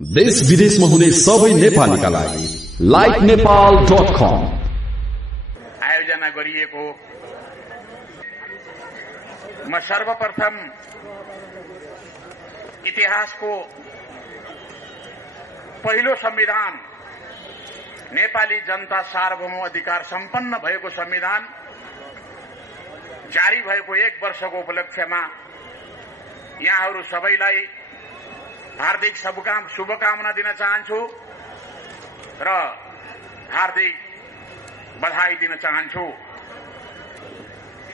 देश विदेशमा हुने सबै नेपालीका लागि likenepal.com आयोजना गरिएको म सर्वप्रथम इतिहासको पहिलो संविधान नेपाली जनता सार्वभौम अधिकार सम्पन्न भएको संविधान जारी भएको 1 वर्षको उपलक्ष्यमा यहाँहरू सबैलाई हार्दिक शुभकामना दिन चाहन्छु र हार्दिक बधाई दिन चाहन्छु।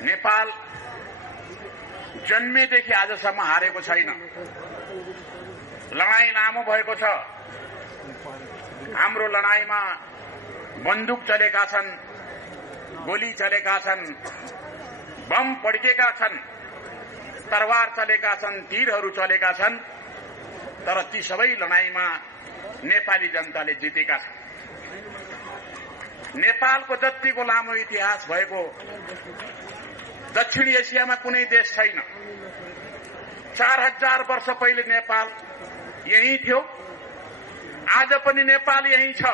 नेपाल जन्मेदेखि आजसम्म हारेको छैन। लडाईँ लामो भएको छ। हाम्रो लडाईँमा बन्दुक चलेका छन्, गोली चलेका छन्, बम पड्केका छन्, तरवार चलेका छन्, तीरहरू चलेका छन्, तर ती सबै लडाईँमा नेपाली जनताले जितेका छन्। नेपालको जतिको लामो इतिहास भएको दक्षिण एसियामा कुनै देश छैन। 4000 वर्ष पहिले नेपाल यही थियो, आज पनि नेपाल यही छ।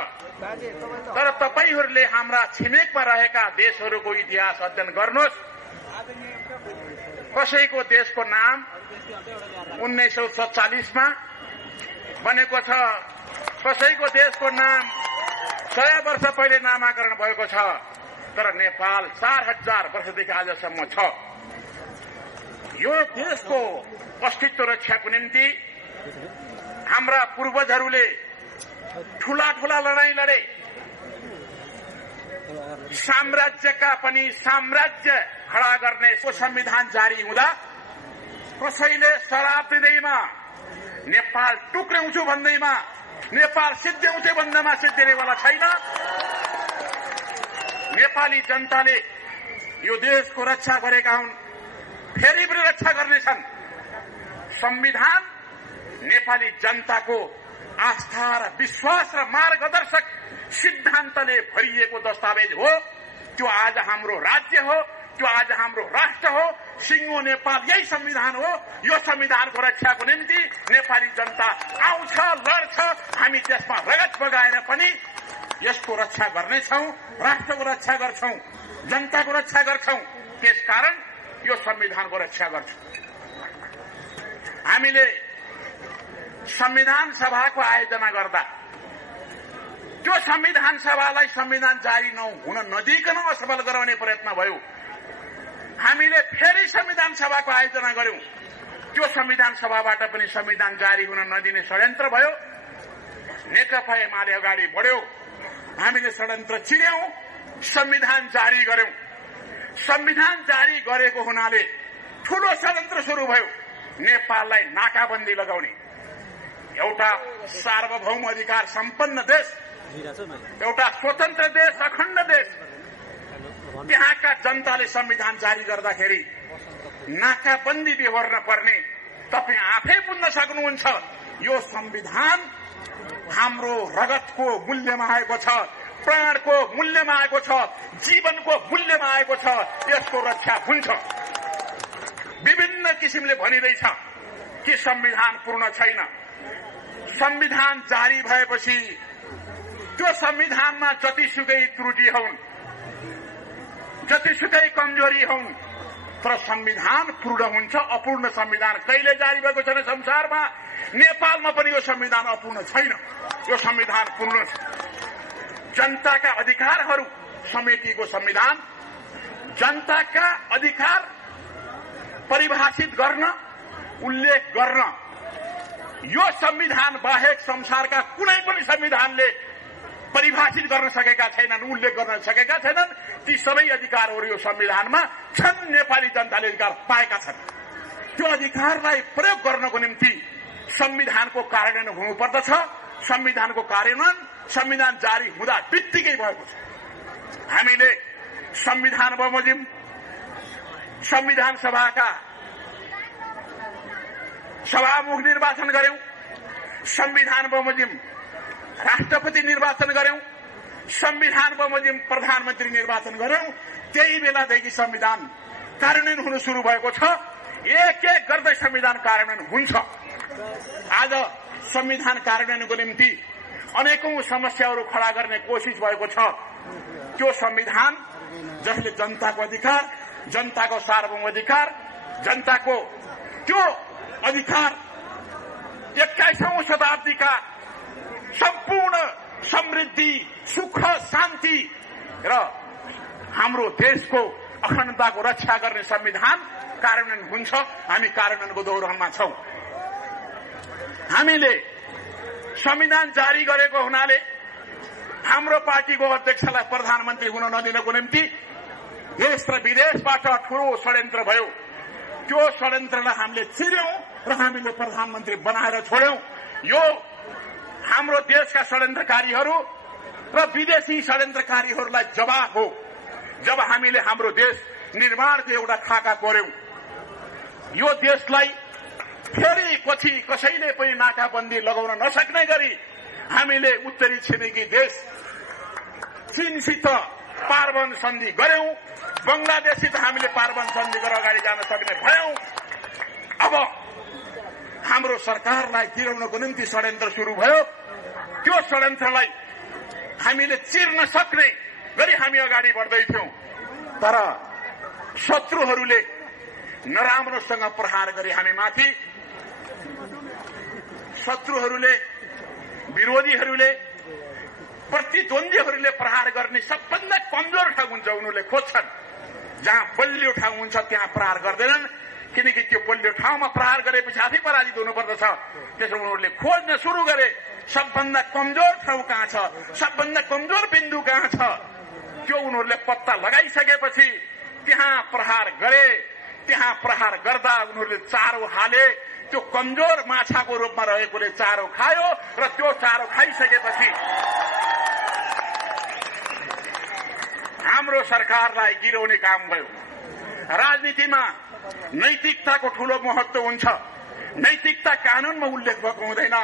तर तपाईहरूले हाम्रा छिमेकमा रहेका देशहरूको इतिहास अध्ययन गर्नुहोस्। कसैको देशको नाम 1947 मा बनेको छ, कसैको देशको नाम 100 वर्ष पहिले नामाकरण भएको छ, तर नेपाल 4000 वर्षदेखि आजसम्म छ। यो देशको अस्तित्व रक्षाको निम्ति हाम्रा पूर्वजहरूले ठूला ठूला लडाईँ लडे। साम्राज्यका पनि साम्राज्य खडा गर्ने संविधान जारी हुँदा कसैले शराब दिँदैमा, नेपाल टुक्र्याउँछु भन्दैमा, नेपाल सिद्ध्याउँछु भन्दैमा सिद्धिनेवाला छैन। नेपाली जनताले यो देशको रक्षा गरेका हुन्, फेरि पनि रक्षा गर्नेछन्। संविधान नेपाली जनताको आस्था र विश्वास र मार्गदर्शक सिद्धान्तले भरिएको दस्तावेज हो। त्यो आज हाम्रो राज्य हो, त्यो आज हाम्रो राष्ट्र हो। सिङ्गो नेपाल यही संविधान हो। यो संविधानको रक्षाको निम्ति नेपाली जनता आउँछ, लड्छ। हामी त्यसमा रगत बगाएर पनि यसको रक्षा गर्नेछौँ, राष्ट्रको रक्षा गर्छौँ, जनताको रक्षा गर्छौँ। त्यसकारण यो संविधानको रक्षा गर्छौँ। हामीले संविधान सभाको आयोजना गर्दा त्यो संविधान सभालाई संविधान जारी हुन नदिकन असफल गराउने प्रयत्न भयो। हामीले फेरि संविधान सभाको आयोजना गर्यौं। त्यो संविधान सभाबाट पनि संविधान जारी हुन नदिने षड्यन्त्र भयो। नेकपा एमाले अगाडि बढ्यो। हामीले षड्यन्त्र चिर्यौं, संविधान जारी गर्यौं। संविधान जारी गरेको हुनाले ठूलो षड्यन्त्र सुरु भयो, नेपाललाई नाकाबन्दी लगाउने। एउटा सार्वभौम अधिकार सम्पन्न देश, एउटा स्वतन्त्र देश, अखण्ड देश, त्यहाँका जनताले संविधान जारी गर्दाखेरि नाकाबन्दी बेहोर्न पर्ने तपाई आफै बुझ्न सक्नुहुन्छ। यो संविधान हाम्रो रगतको मूल्यमा आएको छ, प्राणको मूल्यमा आएको छ, जीवनको मूल्यमा आएको छ। यसको रक्षा हुन्छ। विभिन्न किसिमले भनिरहेछ कि संविधान पूर्ण छैन। संविधान जारी भएपछि त्यो संविधानमा जतिसुकै त्रुटि हुन्, जतिसुकै कमजोरी हुन्, तर संविधान पूर्ण हुन्छ। अपूर्ण संविधान कहिले जारी भएको छैन संसारमा। नेपालमा पनि यो संविधान अपूर्ण छैन। यो संविधान पूर्ण छ। जनताका अधिकारहरू समेटिएको संविधान, जनताका अधिकार परिभाषित गर्न, उल्लेख गर्न यो संविधान बाहेक संसारका कुनै पनि संविधानले परिभाषित गर्न सकेका छैनन्, उल्लेख गर्न सकेका छैनन्। ती सबै अधिकारहरू यो संविधानमा छन्। नेपाली जनताले अधिकार पाएका छन्। त्यो अधिकारलाई प्रयोग गर्नको निम्ति संविधानको कार्यान्वयन हुनुपर्दछ। संविधानको कार्यान्वयन संविधान जारी हुँदा बित्तिकै भएको छ। हामीले संविधान बमोजिम संविधान सभाका सभामुख निर्वाचन गर्यौं, संविधान बमोजिम राष्ट्रपति निर्वाचन गर्यौं, संविधान बमोजिम प्रधानमन्त्री निर्वाचन गर्यौं। त्यही बेलादेखि संविधान कार्यान्वयन हुन सुरु भएको छ। एक एक गर्दै संविधान कार्यान्वयन हुन्छ। आज संविधान कार्यान्वयनको निम्ति अनेकौं समस्याहरू खडा गर्ने कोसिस भएको छ। त्यो संविधान जसले जनताको अधिकार, जनताको सार्वभौम अधिकार, जनताको त्यो अधिकार 21औं शताब्दीका सम्पूर्ण समृद्धि, सुख, शान्ति र हाम्रो देशको अखण्डताको रक्षा गर्ने संविधान कार्यान्वयन हुन्छ। हामी कार्यान्वयनको दौरानमा छौं। हामीले संविधान जारी गरेको हुनाले हाम्रो पार्टीको अध्यक्षलाई प्रधानमन्त्री हुन नदिनको निम्ति देश र विदेशबाट ठूलो षड्यन्त्र भयो। त्यो षड्यन्त्रलाई हामीले चिर्यौं र हामीले प्रधानमन्त्री बनाएर छोड्यौं। यो हाम्रो देशका षड्यन्त्रकारीहरू र विदेशी षड्यन्त्रकारीहरूलाई जवाफ हो। जब हामीले हाम्रो देश निर्माणको एउटा खाका कोर्यौं, यो देशलाई फेरि पछि कसैले पनि नाकाबन्दी लगाउन नसक्ने गरी हामीले उत्तरी छिमेकी देश चीनसित पारवन सन्धि गर्यौं। बंगलादेशसित हामीले पारवन सन्धि गरेर अगाडि जान सक्ने भयौं। अब हाम्रो सरकारलाई गिराउनको निम्ति षड्यन्त्र सुरु भयो। त्यो षड्यन्त्रलाई हामीले चिर्न सक्ने गरी हामी अगाडि बढ्दैथ्यौं। तर शत्रुहरूले नराम्रोसँग प्रहार गरे हामी माथि। शत्रुहरूले, विरोधीहरूले, प्रतिद्वन्द्वीहरूले प्रहार गर्ने सबभन्दा कमजोर ठाउँ हुन्छ उनीहरूले खोज्छन्। जहाँ बलियो ठाउँ हुन्छ त्यहाँ प्रहार गर्दैनन्, किनकि त्यो बलियो ठाउँमा प्रहार गरेपछि आफै पराजित हुनुपर्दछ। त्यसो उनीहरूले खोज्न सुरु गरे सबभन्दा कमजोर ठाउँ कहाँ छ, सबभन्दा कमजोर बिन्दु कहाँ छ। त्यो उनीहरूले पत्ता लगाइसकेपछि त्यहाँ प्रहार गरे। त्यहाँ प्रहार गर्दा उनीहरूले चारो हाले। त्यो कमजोर माछाको रूपमा रहेकोले चारो खायो र त्यो चारो खाइसकेपछि हाम्रो सरकारलाई गिराउने काम भयो। राजनीतिमा नैतिकताको ठूलो महत्व हुन्छ। नैतिकता कानूनमा उल्लेख भएको हुँदैन,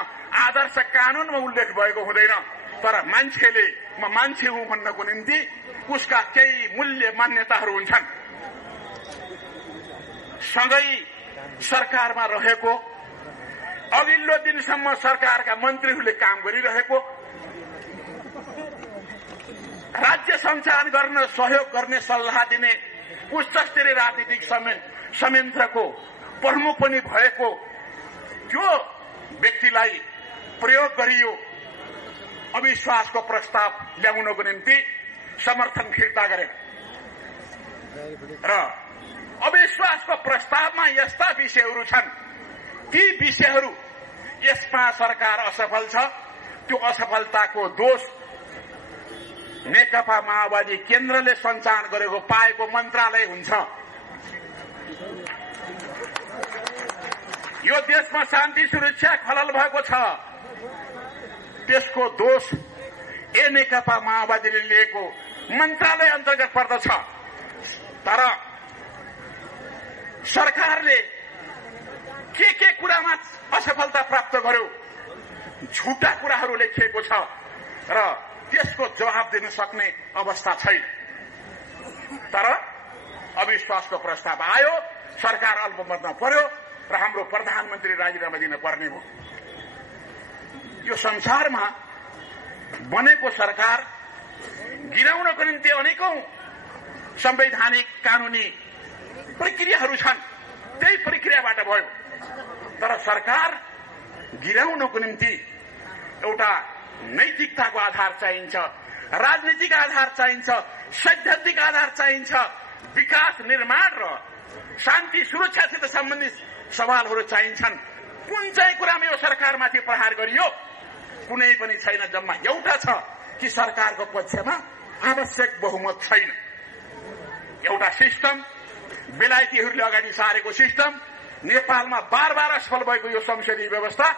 आदर्श कानूनमा उल्लेख भएको हुँदैन। तर मान्छेले म मान्छे हुँ भन्नको निम्ति उसका केही मूल्य मान्यताहरू हुन्छन्। सँगै सरकारमा रहेको, अघिल्लो दिनसम्म सरकारका मन्त्रीहरूले काम गरिरहेको, राज्य सञ्चालन गर्न सहयोग गर्ने सल्लाह दिने उच्च स्तरीय राजनीतिक संयन्त्रको प्रमुख पनि भएको त्यो व्यक्तिलाई प्रयोग गरियो अविश्वासको प्रस्ताव ल्याउनको निम्ति समर्थन फिर्ता गरे। र अविश्वासको प्रस्तावमा यस्ता विषयहरू छन्, ती विषयहरू यसमा सरकार असफल छ। त्यो असफलताको दोष नेकपा माओवादी केन्द्रले सञ्चालन गरेको पाएको मन्त्रालय हुन्छ। यो देशमा शान्ति सुरक्षा खलल भएको छ, त्यसको दोष नेकपा माओवादीले लिएको मन्त्रालय अन्तर्गत पर्दछ। तर सरकारले के कुरामा असफलता प्राप्त गर्यो, झुटा कुराहरू लेखिएको छ र त्यसको जवाब दिन सक्ने अवस्था छैन। तर अविश्वासको प्रस्ताव आयो, सरकार अल्पमतमा पर्यो र हाम्रो प्रधानमन्त्री राजीनामा दिन पर्ने भयो। यो संसारमा बनेको सरकार गिराउनको निम्ति अनेकौं संवैधानिक कानूनी प्रक्रियाहरू छन्, त्यही प्रक्रियाबाट भयो। तर सरकार गिराउनको निम्ति एउटा नैतिकताको आधार चाहिन्छ, राजनीतिक आधार चाहिन्छ, सैद्धान्तिक आधार चाहिन्छ। विकास, निर्माण र शान्ति सुरक्षासित सम्बन्धित सवालहरू चाहिन्छन्। कुन चाहिँ कुरामा यो सरकारमाथि प्रहार गरियो? कुनै पनि छैन। जम्मा एउटा छ कि सरकारको पक्षमा आवश्यक बहुमत छैन। एउटा सिस्टम, बेलायतीहरूले अगाडि सारेको सिस्टम, नेपालमा बार असफल भएको यो संसदीय व्यवस्था,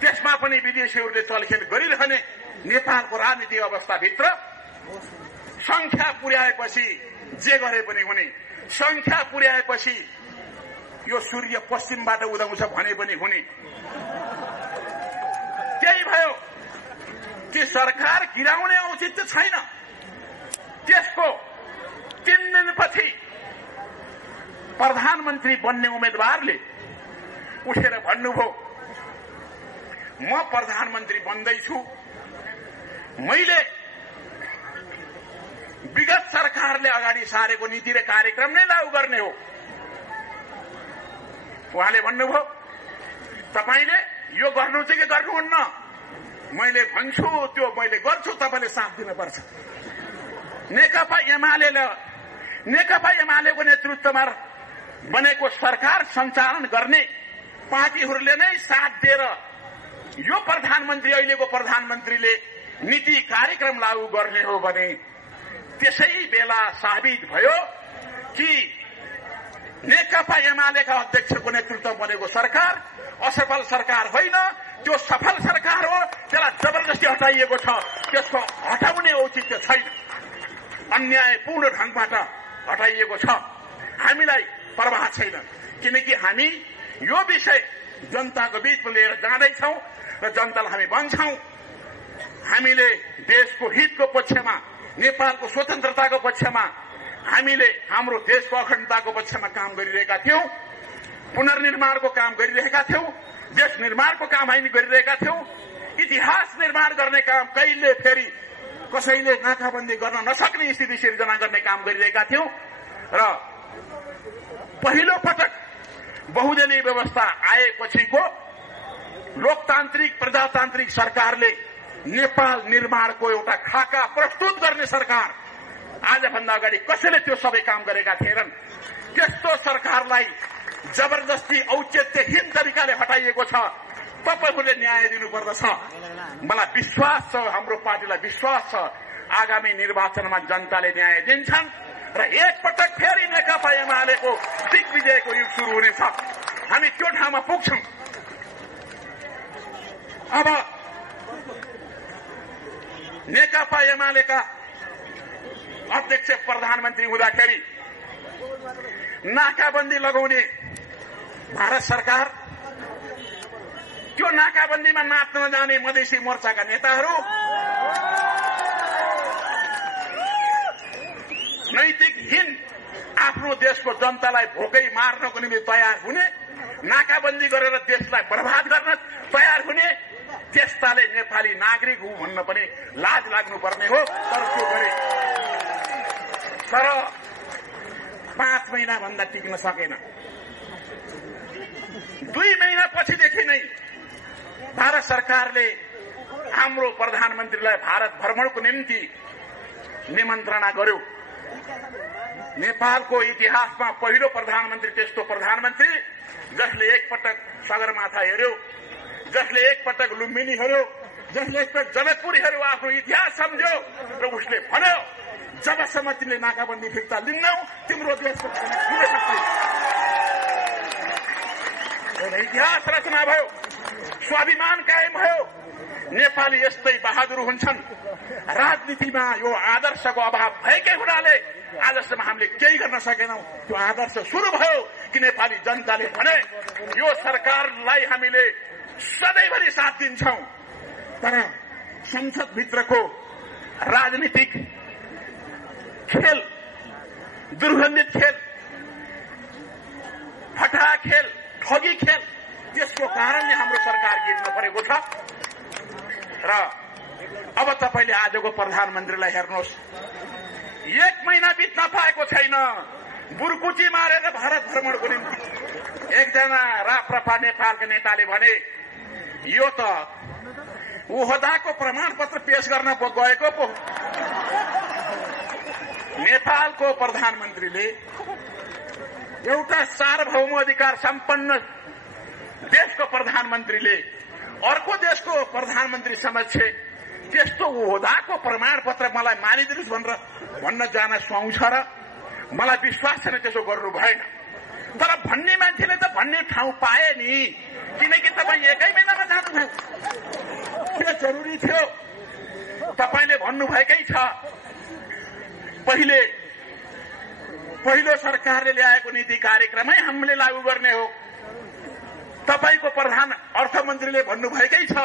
त्यसमा पनि विदेशीहरूले चलखेल गरिरहने नेपालको राजनीतिक अवस्थाभित्र संख्या पुर्याएपछि जे गरे पनि हुने, संख्या पुर्याएपछि यो सूर्य पश्चिमबाट उदाउँछ भने पनि हुने। त्यही भयो कि सरकार गिराउने औचित्य छैन। त्यसको 3 दिनपछि प्रधानमन्त्री बन्ने उम्मेद्वारले उठेर भन्नुभयो म प्रधानमन्त्री बन्दैछु, मैले विगत सरकारले अगाडि सारेको नीति र कार्यक्रम नै लागू गर्ने हो। उहाँले भन्नुभयो तपाईले यो गर्नु चाहिँ के गर्नुहुन्न, मैले भन्छु त्यो मैले गर्छु, तपाईले साथ दिनुपर्छ। नेकपा एमालेको नेतृत्वमा बनेको सरकार सञ्चालन गर्ने पार्टीहरूले नै साथ दिएर यो प्रधानमन्त्री अहिलेको प्रधानमन्त्रीले नीति कार्यक्रम लागू गर्ने हो भने त्यसै बेला साबित भयो कि नेकपा एमालेका अध्यक्षको नेतृत्व बनेको सरकार असफल सरकार होइन, त्यो सफल सरकार हो। त्यसलाई जबरजस्ती हटाइएको छ, त्यसको हटाउने औचित्य छैन, अन्यायपूर्ण ढंगबाट हटाइएको छ। हामीलाई परवाह छैन, किनकि हामी यो विषय जनताको बीचमा लिएर जाँदैछौँ र जनतालाई हामी भन्छौँ हामीले देशको हितको पक्षमा, नेपालको स्वतन्त्रताको पक्षमा, हामीले हाम्रो देशको अखण्डताको पक्षमा काम गरिरहेका थियौं, पुनर्निर्माणको काम गरिरहेका थियौं, देश निर्माणको काम हामी गरिरहेका थियौं, इतिहास निर्माण गर्ने काम कहिले फेरि कसैले नाकाबन्दी गर्न नसक्ने स्थिति सिर्जना गर्ने काम गरिरहेका थियौं र पहिलो पटक बहुदलीय व्यवस्था आएपछिको लोकतान्त्रिक प्रजातान्त्रिक सरकारले नेपाल निर्माणको एउटा खाका प्रस्तुत गर्ने सरकार आजभन्दा अगाडि कसैले त्यो सबै काम गरेका थिएनन्। त्यस्तो सरकारलाई जबरजस्ती औचित्यहीन तरिकाले हटाइएको छ। तपाईहरूले न्याय दिनुपर्दछ। मलाई विश्वास छ, हाम्रो पार्टीलाई विश्वास छ आगामी निर्वाचनमा जनताले न्याय दिन्छन् र एकपटक फेरि नेकपा एमालेको दिग्विजयको युग सुरु हुनेछ। हामी त्यो ठाउँमा पुग्छौं। अब नेकपा एमालेका अध्यक्ष प्रधानमन्त्री हुँदाखेरि नाकाबन्दी लगाउने भारत सरकार, त्यो नाकाबन्दीमा नाच्न जाने मधेसी मोर्चाका नेताहरू, नैतिकहीन आफ्नो देशको जनतालाई भोकै मार्नको निम्ति तयार हुने, नाकाबन्दी गरेर देशलाई बर्बाद गर्न तयार हुने त्यस्ताले नेपाली नागरिक हुँ भन्न पनि लाज लाग्नुपर्ने हो। तर त्यो गरे, तर 5 महिना भन्दा टिक्न सकेन। 2 महिना पछिदेखि नै भारत सरकारले हाम्रो प्रधानमन्त्रीलाई भारत भ्रमणको निम्ति निमन्त्रणा गर्यो। नेपालको इतिहासमा पहिलो प्रधानमन्त्री त्यस्तो प्रधानमन्त्री जसले एकपटक सगरमाथा हेर्यो, जसले एकपटक लुम्बिनी हेर्यो, जसले एकपटक जनकपुर हेर्यो, आफ्नो इतिहास सम्झ्यो र उसले भन्यो जबसम्म तिमीले नाकाबन्दी फिर्ता लिन्नौ तिम्रो देशको हुन सक्दैन। इतिहास रचना भयो, स्वाभिमान कायम भयो। नेपाली यस्तै बहादुर हुन्छन्। राजनीतिमा यो आदर्शको अभाव भएकै हुनाले आजसम्म हामीले केही गर्न सकेनौं। त्यो आदर्श सुरु भयो कि नेपाली जनताले भने यो सरकारलाई हामीले सधैँभरि साथ दिन्छौं। तर संसदभित्रको राजनीतिक खेल, दुर्गन्धित खेल, फटा खेल, ठगी खेल, त्यसको कारणले हाम्रो सरकार गिर्न परेको छ। र अब तपाईले आजको प्रधानमन्त्रीलाई हेर्नुहोस्, 1 महिना बित्न पाएको छैन बुर्कुची मारेर भारत भ्रमणको निम्ति। एकजना राप्रपा नेपालका नेताले भने यो त ओहदाको प्रमाणपत्र पेश गर्न गएको पो। नेपालको प्रधानमन्त्रीले एउटा सार्वभौम अधिकार सम्पन्न देशको प्रधानमन्त्रीले अर्को देशको प्रधानमन्त्री समक्ष त्यस्तो ओहदाको प्रमाणपत्र मलाई मानिदिनुहोस् भनेर भन्न जान सुहाउँछ र मलाई विश्वास छैन त्यसो गर्नु भएन। तर भन्ने मान्छेले त भन्ने ठाउँ पाए नि, किनकि तपाईँ 1 महिनामा जानुभयो। के जरुरी थियो? तपाईले भन्नुभएकै छ पहिलो सरकारले ल्याएको नीति कार्यक्रमै हामीले लागू गर्ने हो। तपाईको प्रधान अर्थमन्त्रीले भन्नुभएकै छ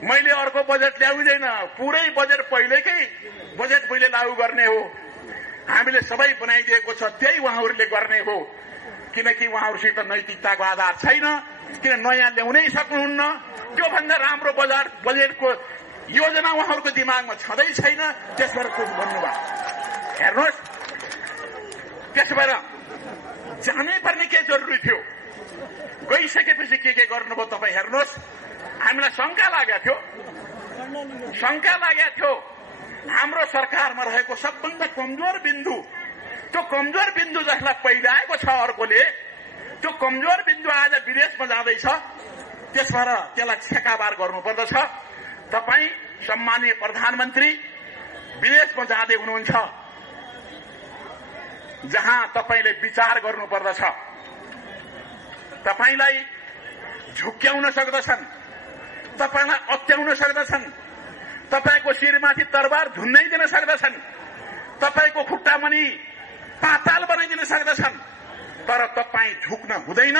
मैले अर्को बजेट ल्याउँदैन, पुरै बजेट पहिलेकै बजेट मैले लागू गर्ने हो। हामीले सबै बनाइदिएको छ, त्यही उहाँहरूले गर्ने हो, किनकि उहाँहरूसित नैतिकताको आधार छैन, किन नयाँ ल्याउनै सक्नुहुन्न? त्योभन्दा राम्रो बजेटको योजना उहाँहरूको दिमागमा छँदै छैन। त्यसबाट भन्नुभयो। हेर्नुहोस्, त्यसो भएर जानै पर्ने के जरुरी थियो? गइसकेपछि के गर्नुभयो तपाईँ हेर्नुहोस्। हामीलाई शङ्का लागेको थियो हाम्रो सरकारमा रहेको सबभन्दा कमजोर बिन्दु, त्यो कमजोर बिन्दु जसलाई पहिलाएको छ अर्कोले, त्यो कमजोर बिन्दु आज विदेशमा जाँदैछ। त्यसबाट त्यसलाई छेकाबार गर्नुपर्दछ। तपाईँ सम्माननीय प्रधानमन्त्री विदेशमा जाँदै हुनुहुन्छ, जहाँ तपाईँले विचार गर्नुपर्दछ। तपाईँलाई झुक्क्याउन सक्दछन्, तपाईँलाई अत्याउन सक्दछन्, तपाईँको शिरमाथि तरबार झुन्नै दिन सक्दछन्, तपाईँको खुट्टामुनि पाताल बनाइदिन सक्दछन्। तर तपाईँ झुक्न हुँदैन,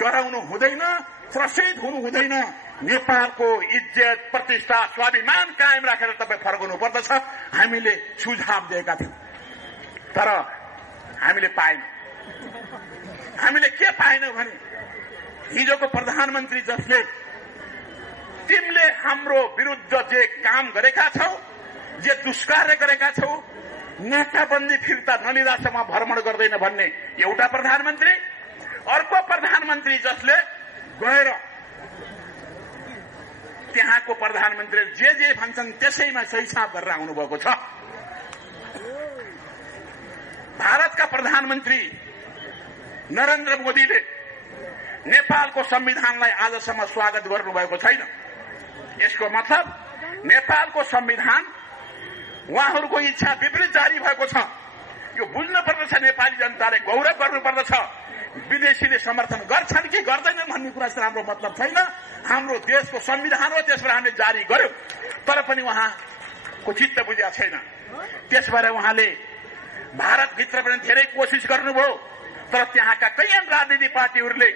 डराउनु हुँदैन, त्रसित हुनु हुँदैन। नेपालको इज्जत, प्रतिष्ठा, स्वाभिमान कायम राखेर तपाईँ फर्कनु पर्दछ। हामीले सुझाव दिएका थियौँ, तर हामीले पाएनौँ। हामीले के पाएनौँ भने हिजोको प्रधानमन्त्री जसले तिमीले हाम्रो विरुद्ध जे काम गरेका छौ, जे दुष्कार्य गरेका छौ, नाकाबन्दी फिर्ता नलिँदासम्म भ्रमण गर्दैन भन्ने एउटा प्रधानमन्त्री, अर्को प्रधानमन्त्री जसले गएर त्यहाँको प्रधानमन्त्री जे भन्छन् त्यसैमा सही साफ गरेर आउनुभएको छ। भारतका प्रधानमन्त्री नरेन्द्र मोदीले नेपालको संविधानलाई आजसम्म स्वागत गर्नुभएको छैन। यसको मतलब नेपालको संविधान उहाँहरूको इच्छा विपरीत जारी भएको छ। यो बुझ्न पर्दछ। नेपाली जनताले गौरव गर्नुपर्दछ। विदेशीले समर्थन गर्छन् कि गर्दैनन् भन्ने कुरा हाम्रो मतलब छैन। हाम्रो देशको संविधान हो, त्यसबाट हामीले जारी गर्यौं, तर पनि उहाँको चित्त बुझेको छैन। त्यसबाट उहाँले भारतभित्र पनि धेरै कोसिस गर्नुभयो, तर त्यहाँका कैयन राजनीतिक पार्टीहरूले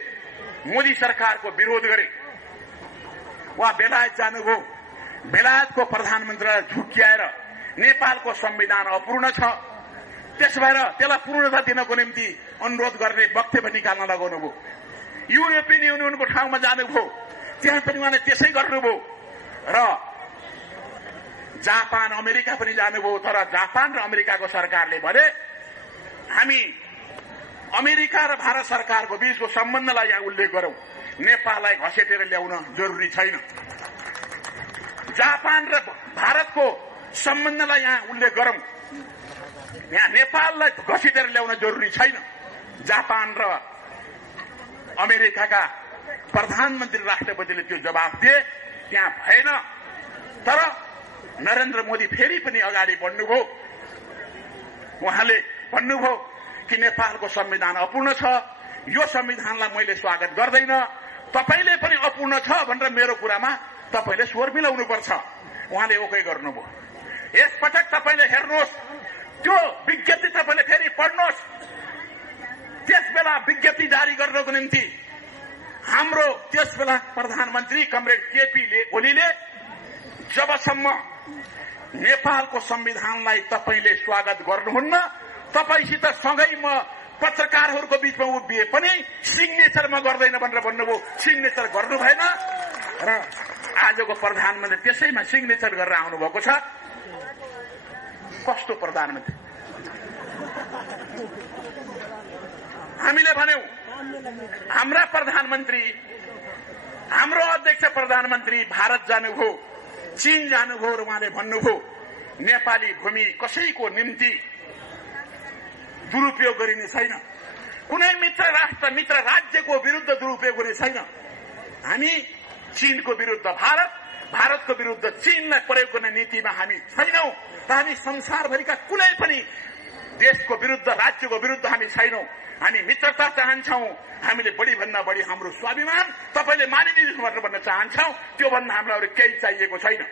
मोदी सरकारको विरोध गरे। उहाँ बेलायत जानुभयो, बेलायतको प्रधानमन्त्रीलाई झुक्क्याएर नेपालको संविधान अपूर्ण छ, त्यस भएर त्यसलाई पूर्णता दिनको निम्ति अनुरोध गर्ने वक्तव्य निकाल्न लगाउनुभयो। युरोपियन युनियनको ठाउँमा जानुभयो, त्यहाँ पनि उहाँले त्यसै गर्नुभयो। र जापान, अमेरिका पनि जानुभयो, तर जापान र अमेरिकाको सरकारले भने हामी अमेरिका र भारत सरकारको बीचको सम्बन्धलाई यहाँ उल्लेख गरौं, नेपाललाई घसेटेर ल्याउन जरुरी छैन। जापान र भारतको सम्बन्धलाई यहाँ उल्लेख गरौं, यहाँ नेपाललाई घसेटेर ल्याउन जरुरी छैन। जापान र अमेरिकाका प्रधानमन्त्री राष्ट्रपतिले त्यो जवाफ दिए, त्यहाँ भएन। तर नरेन्द्र मोदी फेरि पनि अगाडि बढ्नुभयो। उहाँले भन्नुभयो कि नेपालको संविधान अपूर्ण छ, यो संविधानलाई मैले स्वागत गर्दैन, तपाईले पनि अपूर्ण छ भनेर मेरो कुरामा तपाईले स्वर मिलाउनु पर्छ। उहाँले ओके गर्नुभयो। यसपटक तपाईले हेर्नुहोस्, त्यो विज्ञप्ति तपाईले फेरि पढ्नुहोस्। त्यसबेला विज्ञप्ति जारी गर्नको निम्ति हाम्रो त्यसबेला प्रधानमन्त्री कमरेड केपी ओलीले जबसम्म नेपालको संविधानलाई तपाईले स्वागत गर्नुहुन्न, तपाईसित सँगै म पत्रकारहरूको बीचमा उभिए पनि सिग्नेचर म गर्दैन भनेर भन्नुभयो। सिग्नेचर गर्नु भएन र आजको प्रधानमन्त्री त्यसैमा सिग्नेचर गरेर आउनुभएको छ। कस्तो प्रधानमन्त्री? हामीले भन्यौं हाम्रा प्रधानमन्त्री, हाम्रो अध्यक्ष प्रधानमन्त्री भारत जानुभयो, चीन जानुभयो र उहाँले भन्नुभयो नेपाली भूमि कसैको निम्ति दुरुपयोग गरिने छैन, कुनै मित्र राष्ट्र मित्र राज्यको विरुद्ध दुरुपयोग गरिने छैन। हामी चीनको विरुद्ध भारत, भारतको विरुद्ध चीनलाई प्रयोग गर्ने नीतिमा हामी छैनौं र हामी संसारभरिका कुनै पनि देशको विरुद्ध राज्यको विरुद्ध हामी छैनौं। हामी मित्रता चाहन्छौं। हामीले बढी भन्दा बढी हाम्रो स्वाभिमान तपाईले मानिदिनुहोस् भनेर भन्न चाहन्छौं। त्यो भन्दा हामीलाई अरु केही चाहिएको छैन।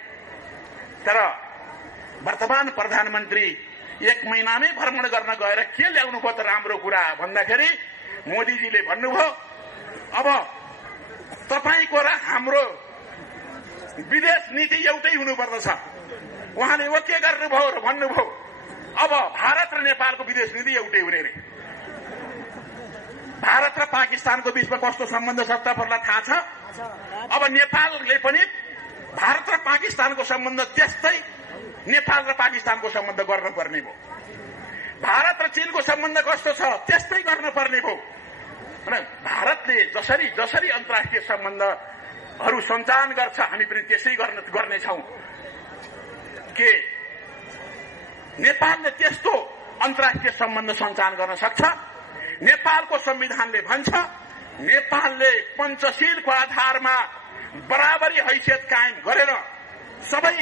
तर वर्तमान प्रधानमन्त्री 1 महिनामै भ्रमण गर्न गएर के ल्याउनु भयो त राम्रो कुरा भन्दाखेरि मोदीजीले भन्नुभयो अब तपाईको र हाम्रो विदेश नीति एउटै हुनुपर्दछ। उहाँले ओके गर्नुभयो र भन्नुभयो अब भारत र नेपालको विदेश नीति एउटै हुने रे। भारत र पाकिस्तानको बीचमा कस्तो सम्बन्ध छ तपाईहरुलाई थाहा छ? अब नेपालले पनि भारत र पाकिस्तानको सम्बन्ध त्यस्तै नेपाल र पाकिस्तानको सम्बन्ध गर्नुपर्ने भयो। भारत र चीनको सम्बन्ध कस्तो छ त्यस्तै गर्नुपर्ने भयो। भारतले जसरी जसरी अन्तर्राष्ट्रिय सम्बन्धहरू सञ्चालन गर्छ हामी पनि त्यसै गर्नेछौं। के नेपालले त्यस्तो अन्तर्राष्ट्रिय सम्बन्ध सञ्चालन गर्न सक्छ? नेपालको संविधानले भन्छ नेपालले पञ्चशीलको आधारमा बराबरी हैसियत कायम गरेर सबै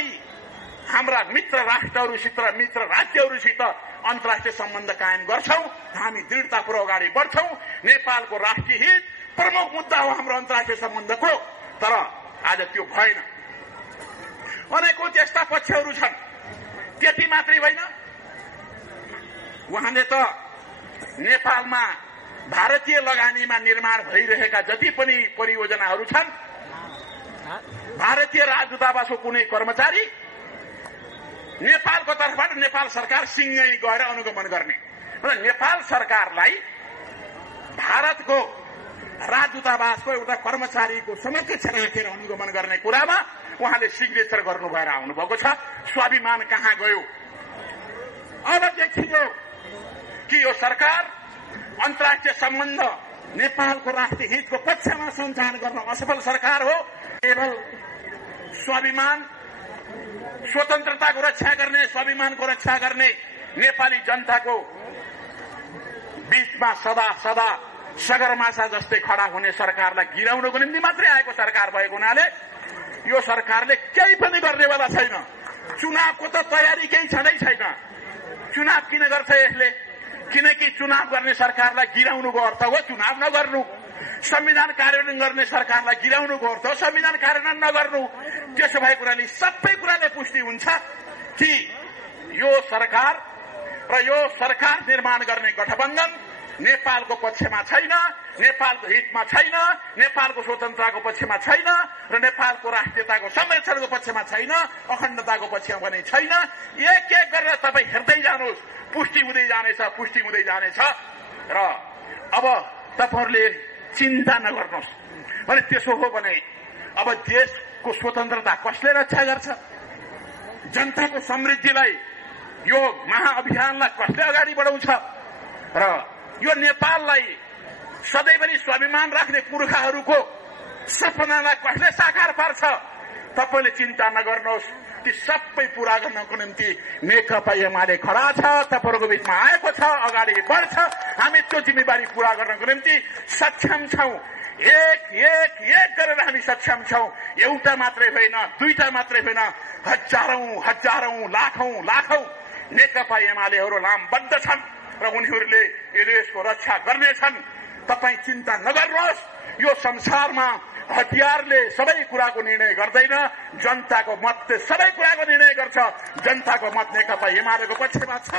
हाम्रा मित्र राष्ट्रहरूसित र मित्र राज्यहरूसित अन्तर्राष्ट्रिय सम्बन्ध कायम गर्छौं। हामी दृढतापूर्वक अगाडि बढ्छौं। नेपालको राष्ट्रिय हित प्रमुख मुद्दा हो हाम्रो अन्तर्राष्ट्रिय सम्बन्धको। तर आज त्यो भएन। अनेकौं त्यस्ता पक्षहरू छन्। त्यति मात्रै होइन, उहाँले त नेपालमा भारतीय लगानीमा निर्माण भइरहेका जति पनि परियोजनाहरू छन् भारतीय राजदूतावासको कुनै कर्मचारी नेपालको तर्फबाट नेपाल सरकार सिंगै गएर अनुगमन गर्ने र नेपाल सरकारलाई भारतको राजदूतावासको एउटा कर्मचारीको समकक्ष राखेर अनुगमन गर्ने कुरामा उहाँले सिग्नेचर गर्नु भएर आउनुभएको छ। स्वाभिमान कहाँ गयो? अब देखियो कि यो सरकार अन्तर्राष्ट्रिय सम्बन्ध नेपालको राष्ट्रिय हितको पक्षमा सञ्चालन गर्न असफल सरकार हो। केवल स्वाभिमान स्वतन्त्रताको रक्षा गर्ने, स्वाभिमानको रक्षा गर्ने नेपाली जनताको बीचमा सदा सदा सगरमाथा जस्तै खडा हुने सरकारलाई गिराउनको निम्ति मात्रै आएको सरकार भएको हुनाले यो सरकारले केही पनि गर्नेवाला छैन। चुनावको त तयारी केही छँदै छैन। चुनाव किन गर्छ यसले? किनकि चुनाव गर्ने सरकारलाई गिराउनुको अर्थ हो चुनाव नगर्नु। संविधान कार्यान्वयन गर्ने सरकारलाई गिराउनुको अर्थ हो संविधान कार्यान्वयन नगर्नु। त्यसो भएको कुराले सबै कुराले पुष्टि हुन्छ कि यो सरकार र यो सरकार निर्माण गर्ने गठबन्धन नेपालको पक्षमा छैन, नेपालको हितमा छैन, नेपालको स्वतन्त्रताको पक्षमा छैन र नेपालको राष्ट्रियताको संरक्षणको पक्षमा छैन, अखण्डताको पक्षमा पनि छैन। एक एक गरेर तपाईँ हेर्दै जानुहोस्, पुष्टि हुँदै जानेछ, पुष्टि हुँदै जानेछ। र अब तपाईहरुले चिन्ता नगर्नुहोस्। भने त्यसो हो भने अब देशको स्वतन्त्रता कसले रक्षा गर्छ? जनताको समृद्धिलाई यो महाअभियानलाई कसले अगाडि बढाउँछ? र यो नेपाललाई सधैँभरि स्वाभिमान राख्ने पुर्खाहरूको सपनालाई कसले साकार पार्छ? तपाईले चिन्ता नगर्नुहोस्। ती सबै पूरा गर्नको निम्ति नेकपा एमाले खडा छ, तपाईहरुको बीचमा आएको छ, अगाडि बढ्छ। हामी त्यो जिम्मेवारी पूरा गर्नको निम्ति सक्षम छौं। एक एक एक गरेर हामी सक्षम छौं। एउटा मात्रै होइन, दुईटा मात्रै होइन, हजारौं हजारौं लाखौं लाखौं नेकपा एमालेहरू लामबद्ध छन् र उनीहरूले यो देशको रक्षा गर्नेछन्। तपाई चिन्ता नगर्नुहोस्। यो संसारमा हतियारले सबै कुराको निर्णय गर्दैन, जनताको मतले सबै कुराको निर्णय गर्छ। जनताको मत नेकपा एमालेको पक्षमा छ।